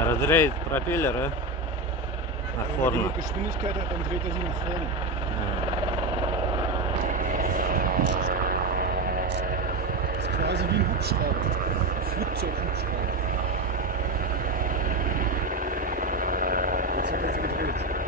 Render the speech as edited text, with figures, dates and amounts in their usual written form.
Er dreht Propeller nach Wenn er vorne. genug Geschwindigkeit hat, dann dreht er sich nach vorne. Das ist quasi wie ein Hubschrauber. Ein Flugzeughubschrauber. Jetzt hat er sie gedreht.